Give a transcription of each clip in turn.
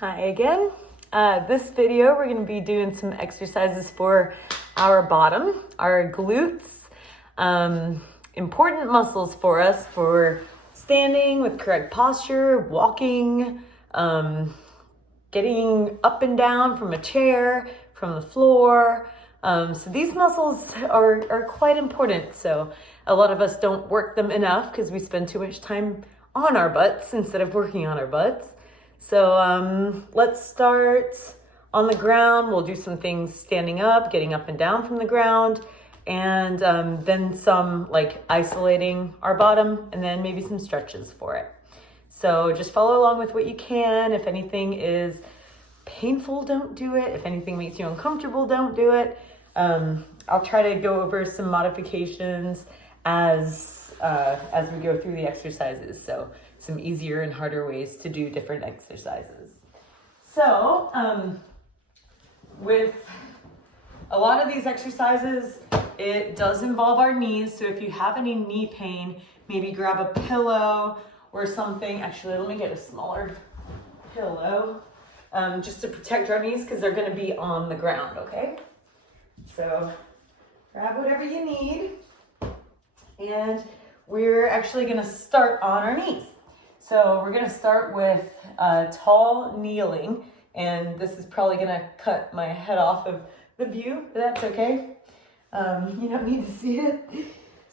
Hi again. This video we're going to be doing some exercises for our bottom, our glutes. Important muscles for us for standing with correct posture, walking, getting up and down from a chair, from the floor. So these muscles are quite important. So a lot of us don't work them enough because we spend too much time on our butts instead of working on our butts. So let's start on the ground. We'll do some things standing up, getting up and down from the ground, and then some like isolating our bottom, and then maybe some stretches for it. So just follow along with what you can. If anything is painful, don't do it. If anything makes you uncomfortable, don't do it. I'll try to go over some modifications as we go through the exercises. So some easier and harder ways to do different exercises. So with a lot of these exercises, it does involve our knees. So if you have any knee pain, maybe grab a pillow or something. Actually, let me get a smaller pillow just to protect our knees because they're going to be on the ground, okay? So grab whatever you need. And we're actually going to start on our knees. So we're going to start with tall kneeling, and this is probably going to cut my head off of the view, but that's okay. You don't need to see it.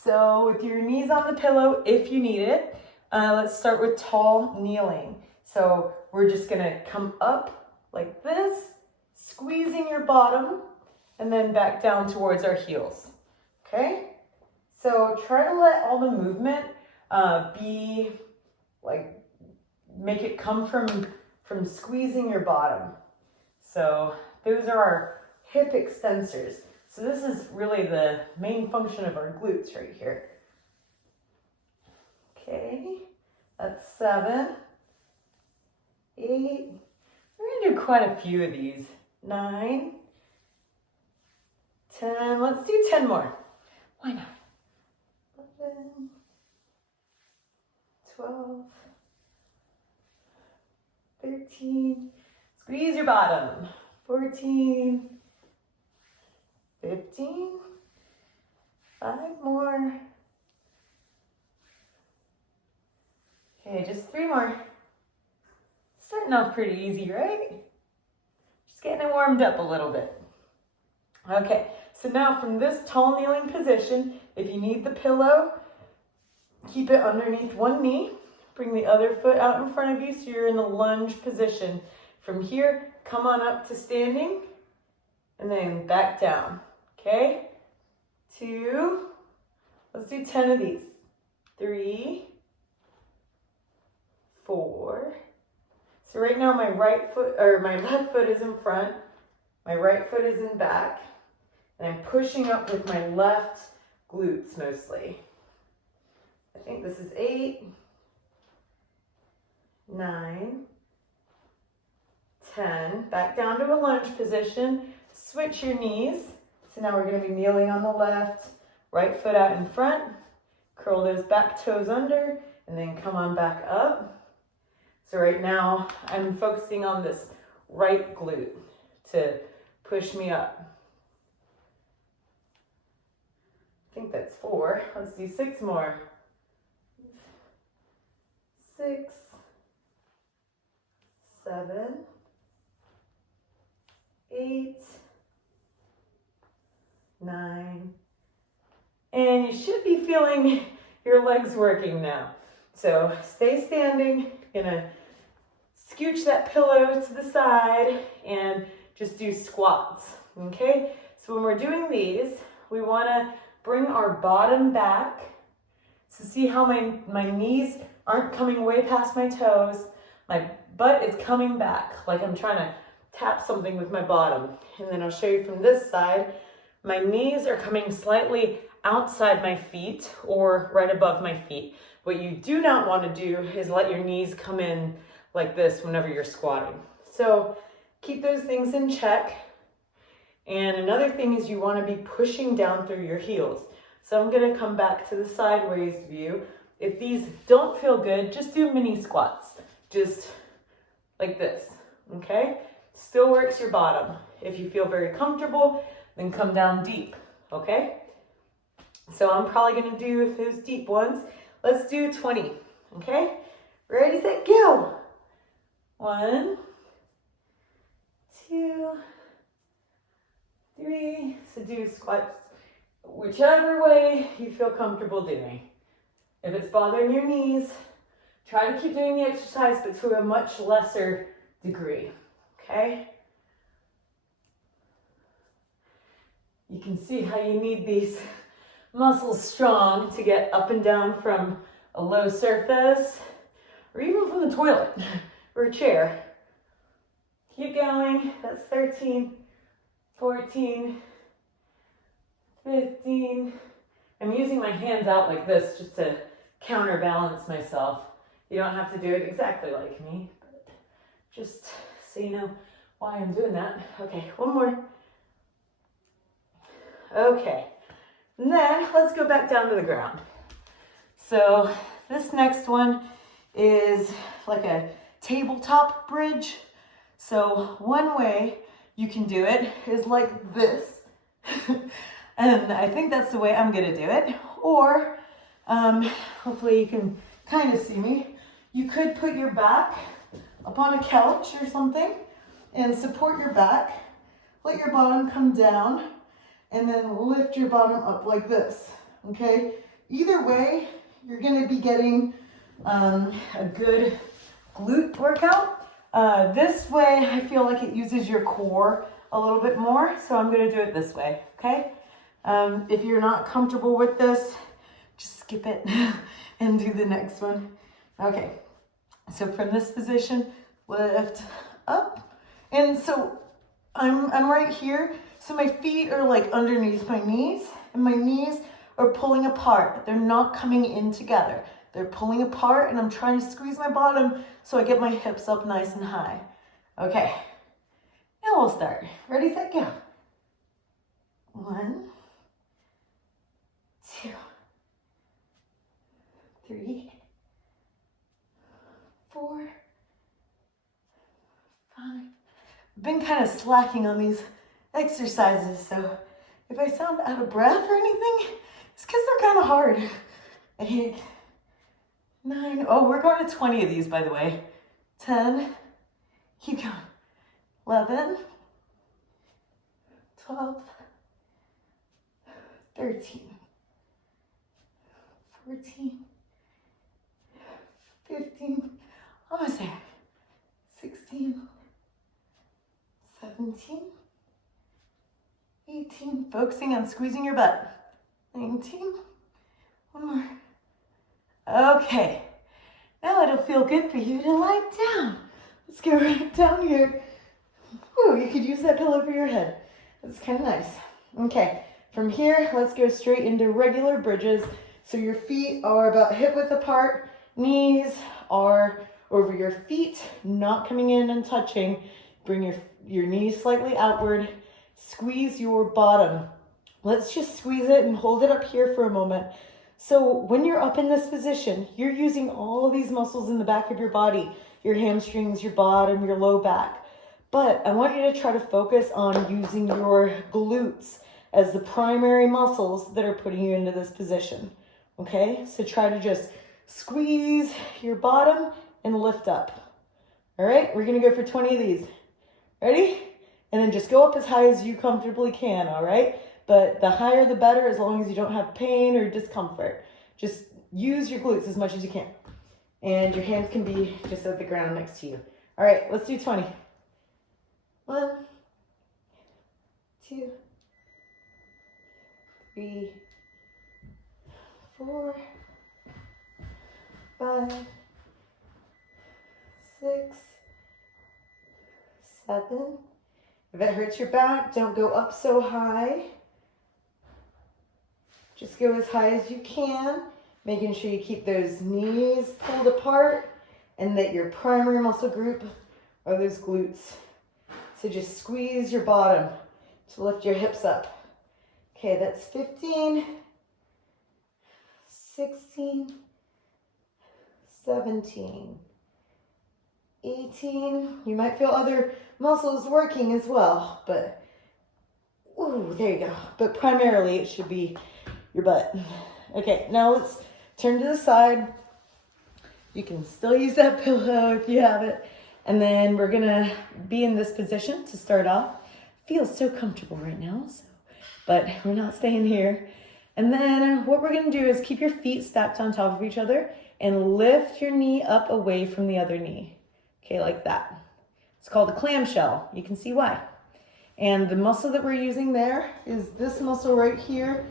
So with your knees on the pillow, if you need it, let's start with tall kneeling. So we're just going to come up like this, squeezing your bottom, and then back down towards our heels, okay? So try to let all the movement be like, make it come from squeezing your bottom. So those are our hip extensors. So this is really the main function of our glutes right here. Okay, that's 7, 8. We're gonna do quite a few of these. 9, 10, let's do 10 more. Why not? 11, 12, 13, squeeze your bottom. 14, 15, 5 more. Okay, just 3 more. Starting off pretty easy, right? Just getting it warmed up a little bit. Okay, so now from this tall kneeling position, if you need the pillow, keep it underneath one knee. Bring the other foot out in front of you so you're in the lunge position. From here, come on up to standing and then back down. Okay? 2, let's do 10 of these. 3, 4. So right now my right foot or my left foot is in front, my right foot is in back, and I'm pushing up with my left glutes mostly. I think this is 8, 9, 10. Back down to a lunge position. Switch your knees. So now we're going to be kneeling on the left, right foot out in front. Curl those back toes under, and then come on back up. So right now I'm focusing on this right glute to push me up. I think that's 4. Let's do 6 more. 6, 7, 8, 9, and you should be feeling your legs working now. So stay standing, gonna scooch that pillow to the side and just do squats, okay? So when we're doing these, we wanna bring our bottom back. So see how my knees aren't coming way past my toes. My butt is coming back, like I'm trying to tap something with my bottom. And then I'll show you from this side, my knees are coming slightly outside my feet or right above my feet. What you do not want to do is let your knees come in like this whenever you're squatting. So keep those things in check. And another thing is you want to be pushing down through your heels. So I'm going to come back to the sideways view. If these don't feel good, just do mini squats. Just like this. okay? Still works your bottom. If you feel very comfortable, then come down deep, okay? So I'm probably gonna do those deep ones. Let's do 20, okay? Ready, set, go. 1, 2, 3. So do squats whichever way you feel comfortable doing. If it's bothering your knees, try to keep doing the exercise, but to a much lesser degree, okay? You can see how you need these muscles strong to get up and down from a low surface, or even from the toilet or a chair. Keep going. That's 13, 14, 15. I'm using my hands out like this just to counterbalance myself. You don't have to do it exactly like me, but just so you know why I'm doing that. Okay, one more. Okay, and then let's go back down to the ground. So this next one is like a tabletop bridge. So one way you can do it is like this. And I think that's the way I'm gonna do it. Or, hopefully you can kind of see me. You could put your back up on a couch or something and support your back. Let your bottom come down and then lift your bottom up like this, okay? Either way, you're gonna be getting a good glute workout. This way, I feel like it uses your core a little bit more, so I'm gonna do it this way, okay? If you're not comfortable with this, just skip it and do the next one. Okay, so from this position, lift up. And so I'm right here, so my feet are like underneath my knees, and my knees are pulling apart. They're not coming in together. They're pulling apart, and I'm trying to squeeze my bottom so I get my hips up nice and high. Okay, now we'll start. Ready, set, go. 1, 2, 3, 4, 5. I've been kind of slacking on these exercises, so if I sound out of breath or anything, it's because they're kind of hard. 8, 9, oh, we're going to 20 of these, by the way. 10, keep going. 11, 12, 13, 14, 15, almost there. 16, 17, 18, focusing on squeezing your butt. 19, one more. Okay, now it'll feel good for you to lie down. Let's go right down here. Whoa, you could use that pillow for your head. That's kind of nice. Okay, from here, let's go straight into regular bridges. So your feet are about hip width apart, knees are over your feet, not coming in and touching. Bring your knees slightly outward. Squeeze your bottom. Let's just squeeze it and hold it up here for a moment. So when you're up in this position, you're using all these muscles in the back of your body, your hamstrings, your bottom, your low back. But I want you to try to focus on using your glutes as the primary muscles that are putting you into this position. Okay, so try to just squeeze your bottom and lift up. All right, we're gonna go for 20 of these. Ready? And then just go up as high as you comfortably can, all right? But the higher the better, as long as you don't have pain or discomfort. Just use your glutes as much as you can. And your hands can be just at the ground next to you. All right, let's do 20. 1, 2, 3, 4, 5, 6, 7. If it hurts your back, don't go up so high. Just go as high as you can, making sure you keep those knees pulled apart and that your primary muscle group are those glutes. So just squeeze your bottom to lift your hips up. Okay, that's 15, 16, 17, 18. You might feel other muscles working as well, but ooh, there you go. But primarily it should be your butt. Okay, now let's turn to the side. You can still use that pillow if you have it. And then we're gonna be in this position to start off. Feels so comfortable right now, but we're not staying here. And then what we're gonna do is keep your feet stacked on top of each other and lift your knee up away from the other knee. Okay, like that. It's called a clamshell. You can see why. And the muscle that we're using there is this muscle right here.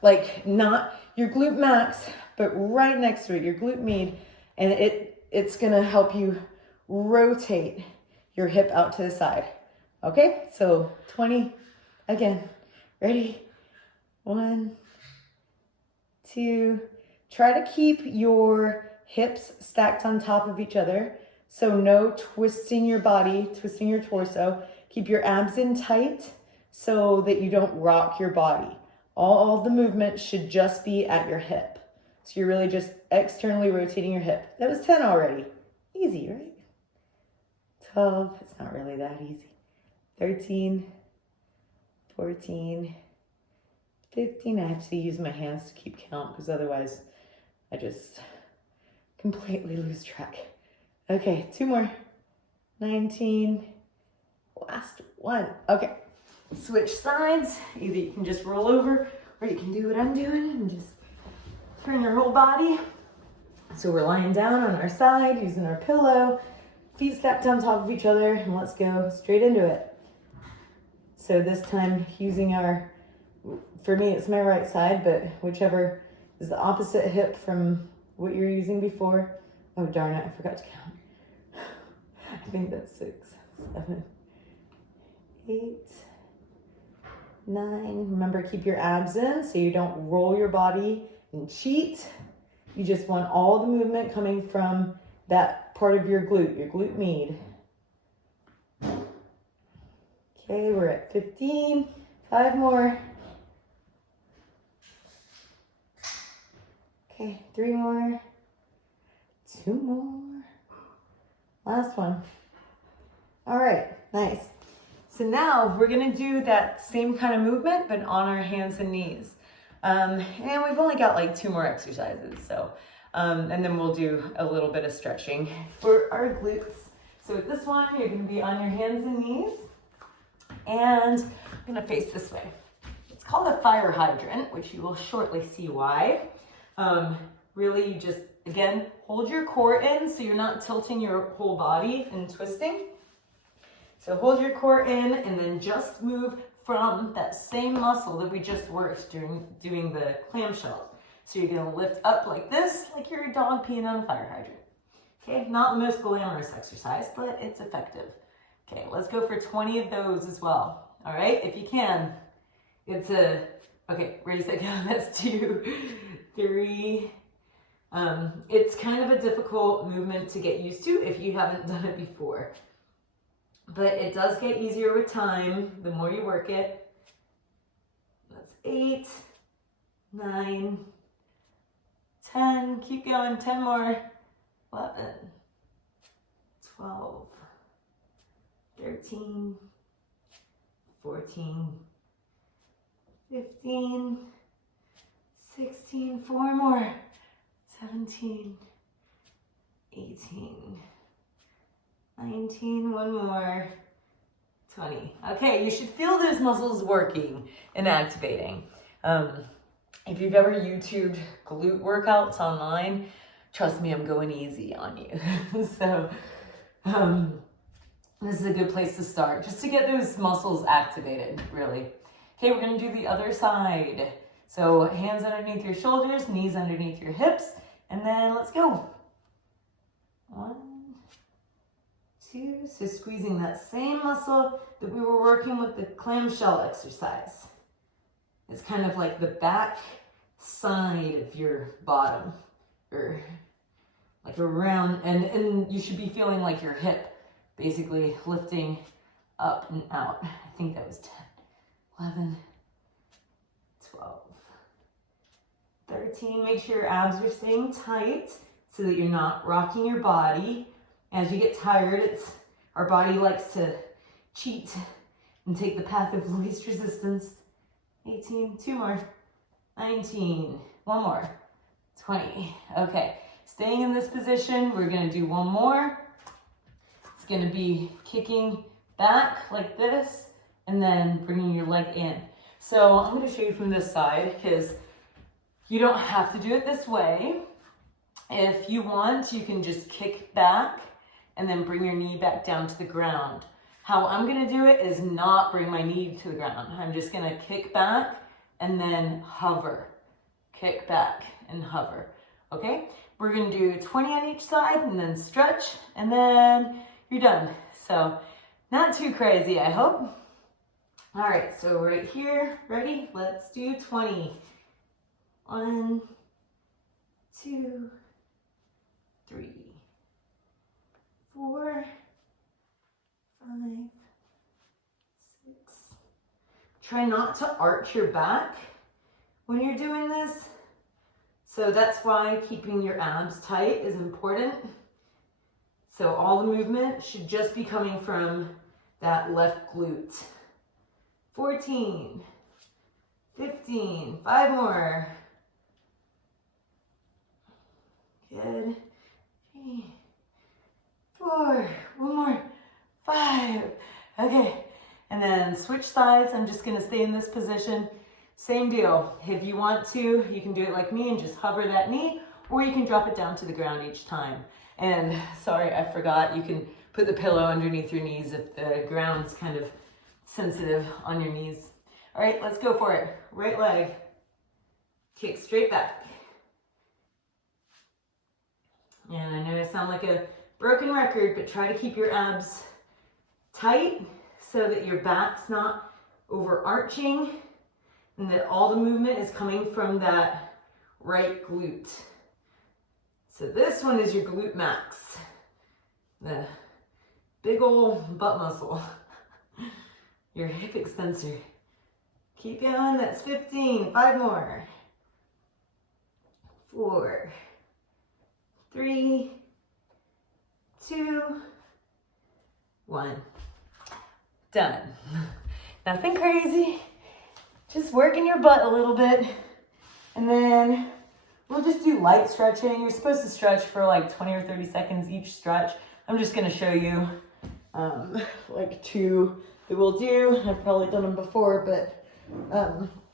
Like not your glute max, but right next to it, your glute med. And it's gonna help you rotate your hip out to the side. Okay, so 20, again, ready? 1, 2, try to keep your hips stacked on top of each other. So no twisting your body, twisting your torso. Keep your abs in tight so that you don't rock your body. All the movement should just be at your hip. So you're really just externally rotating your hip. That was 10 already. Easy, right? 12, it's not really that easy. 13, 14, 15. I have to use my hands to keep count because otherwise I just completely lose track. Okay, 2 more. 19, last one. Okay, switch sides. Either you can just roll over or you can do what I'm doing and just turn your whole body. So we're lying down on our side using our pillow, feet stacked on top of each other, and let's go straight into it. So this time using for me it's my right side, but whichever is the opposite hip from what you're using before. Oh darn it, I forgot to count. I think that's 6, 7, 8, 9. Remember, keep your abs in so you don't roll your body and cheat. You just want all the movement coming from that part of your glute med. Okay, we're at 15. 5 more. Okay, 3 more. 2 more. Last one. All right, nice. So now we're gonna do that same kind of movement, but on our hands and knees. And we've only got like 2 more exercises, so, and then we'll do a little bit of stretching for our glutes. So with this one, you're gonna be on your hands and knees, and I'm gonna face this way. It's called a fire hydrant, which you will shortly see why. Really, you just, again, hold your core in so you're not tilting your whole body and twisting. So hold your core in and then just move from that same muscle that we just worked during doing the clamshell. So you're gonna lift up like this, like you're a dog peeing on a fire hydrant. Okay, not the most glamorous exercise, but it's effective. Okay, let's go for 20 of those as well. All right, if you can. Okay, ready, set, go. That's 2, 3. It's kind of a difficult movement to get used to if you haven't done it before. But it does get easier with time, the more you work it. That's 8, 9, 10, keep going, 10 more, 11, 12, 13, 14, 15, 16, 4 more, 17, 18, 19, 1 more, 20. Okay, you should feel those muscles working and activating. If you've ever YouTubed glute workouts online, trust me, I'm going easy on you. So this is a good place to start, just to get those muscles activated, really. Okay, we're gonna do the other side. So hands underneath your shoulders, knees underneath your hips, and then let's go. 1, 2, so squeezing that same muscle that we were working with the clamshell exercise. It's kind of like the back side of your bottom, or like around, and you should be feeling like your hip basically lifting up and out. I think that was 10, 11, 12, 13. Make sure your abs are staying tight so that you're not rocking your body. As you get tired, our body likes to cheat and take the path of least resistance. 18, 2 more. 19, 1 more. 20. Okay, staying in this position, we're gonna do 1 more. It's gonna be kicking back like this and then bringing your leg in. So I'm gonna show you from this side because you don't have to do it this way. If you want, you can just kick back and then bring your knee back down to the ground. How I'm gonna do it is not bring my knee to the ground. I'm just gonna kick back and then hover. Kick back and hover, okay? We're gonna do 20 on each side and then stretch and then you're done. So not too crazy, I hope. All right, so right here, ready? Let's do 20. 1, 2, 3, 4, 5, 6. Try not to arch your back when you're doing this. So that's why keeping your abs tight is important. So all the movement should just be coming from that left glute. 14, 15, 5 more. Good. 3, 4, 1 more. 5. Okay. And then switch sides. I'm just gonna stay in this position. Same deal. If you want to, you can do it like me and just hover that knee, or you can drop it down to the ground each time. And sorry, I forgot, you can put the pillow underneath your knees if the ground's kind of sensitive on your knees. All right, let's go for it. Right leg, kick straight back. And I know I sound like a broken record, but try to keep your abs tight so that your back's not overarching and that all the movement is coming from that right glute. So this one is your glute max, the big old butt muscle, your hip extensor. Keep going, that's 15, 5 more. 4, 3, 2, 1. Done. Nothing crazy, just working your butt a little bit. And then we'll just do light stretching. You're supposed to stretch for like 20 or 30 seconds each stretch. I'm just gonna show you like 2 that we'll do. I've probably done them before, but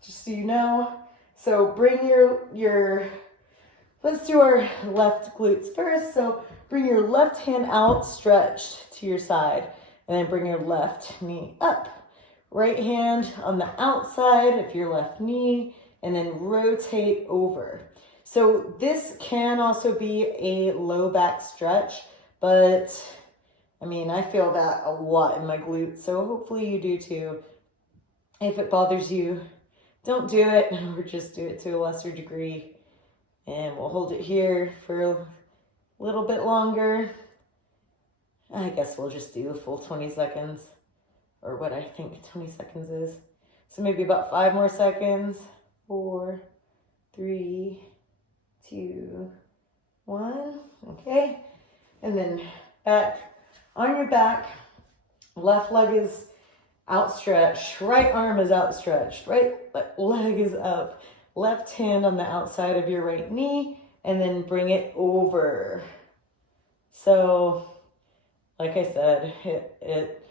just so you know. So bring your let's do our left glutes first. So bring your left hand out, stretched to your side, and then bring your left knee up. Right hand on the outside of your left knee, and then rotate over. So this can also be a low back stretch, but I mean, I feel that a lot in my glutes, so hopefully you do too. If it bothers you, don't do it, or just do it to a lesser degree. And we'll hold it here for a little bit longer. I guess we'll just do a full 20 seconds, or what I think 20 seconds is. So maybe about 5 more seconds. 4, 3, 2, 1. Okay. And then back on your back. Left leg is outstretched. Right arm is outstretched. Right leg is up. Left hand on the outside of your right knee, and then bring it over. So, like I said, it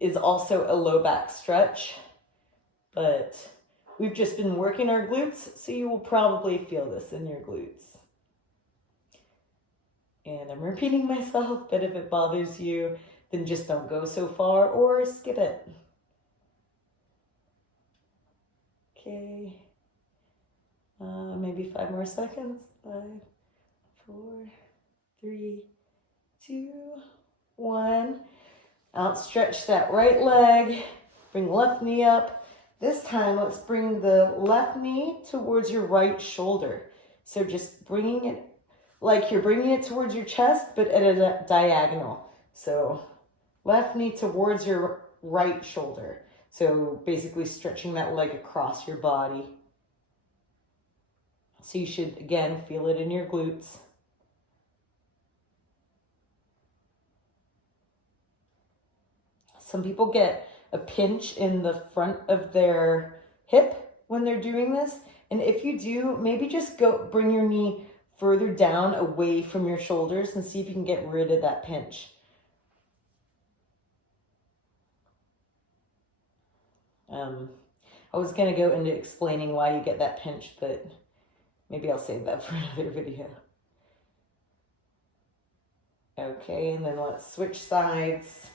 is also a low back stretch, but we've just been working our glutes, so you will probably feel this in your glutes. And I'm repeating myself, but if it bothers you, then just don't go so far or skip it. Okay. Maybe 5 more seconds. 5, 4, 3, 2, 1. Outstretch that right leg. Bring left knee up. This time, let's bring the left knee towards your right shoulder. So just bringing it like you're bringing it towards your chest, but at a diagonal. So left knee towards your right shoulder. So basically stretching that leg across your body. So you should, again, feel it in your glutes. Some people get a pinch in the front of their hip when they're doing this. And if you do, maybe just bring your knee further down away from your shoulders and see if you can get rid of that pinch. I was going to go into explaining why you get that pinch, but maybe I'll save that for another video. Okay, and then let's switch sides.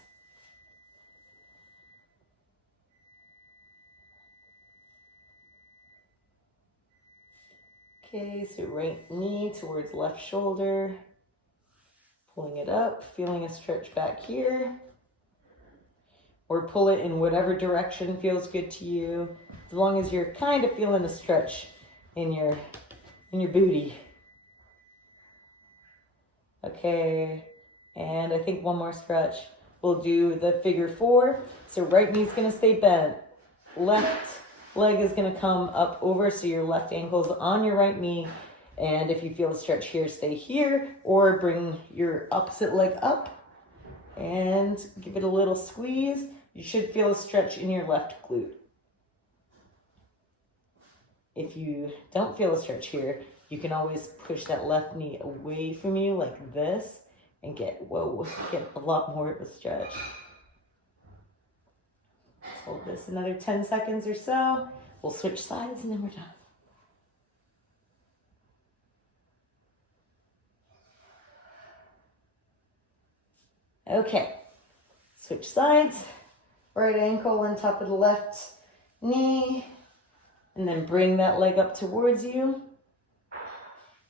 Okay, so right knee towards left shoulder. Pulling it up, feeling a stretch back here. Or pull it in whatever direction feels good to you, as long as you're kind of feeling a stretch in your booty. Okay, and I think one more stretch. We'll do the figure 4. So right knee's gonna stay bent. Left leg is gonna come up over, so your left ankle's on your right knee. And if you feel a stretch here, stay here, or bring your opposite leg up and give it a little squeeze. You should feel a stretch in your left glute. If you don't feel a stretch here, you can always push that left knee away from you like this and get a lot more of a stretch. Let's hold this another 10 seconds or so. We'll switch sides and then we're done. Okay, switch sides. Right ankle on top of the left knee, and then bring that leg up towards you.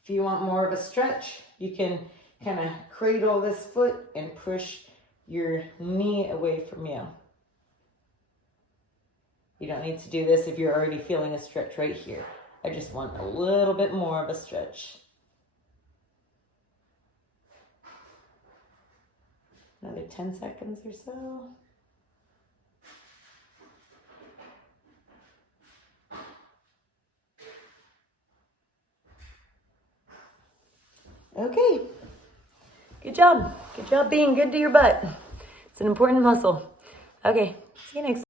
If you want more of a stretch, you can kind of cradle this foot and push your knee away from you. You don't need to do this if you're already feeling a stretch right here. I just want a little bit more of a stretch. Another 10 seconds or so. Okay, good job. Good job being good to your butt. It's an important muscle. Okay, see you next time.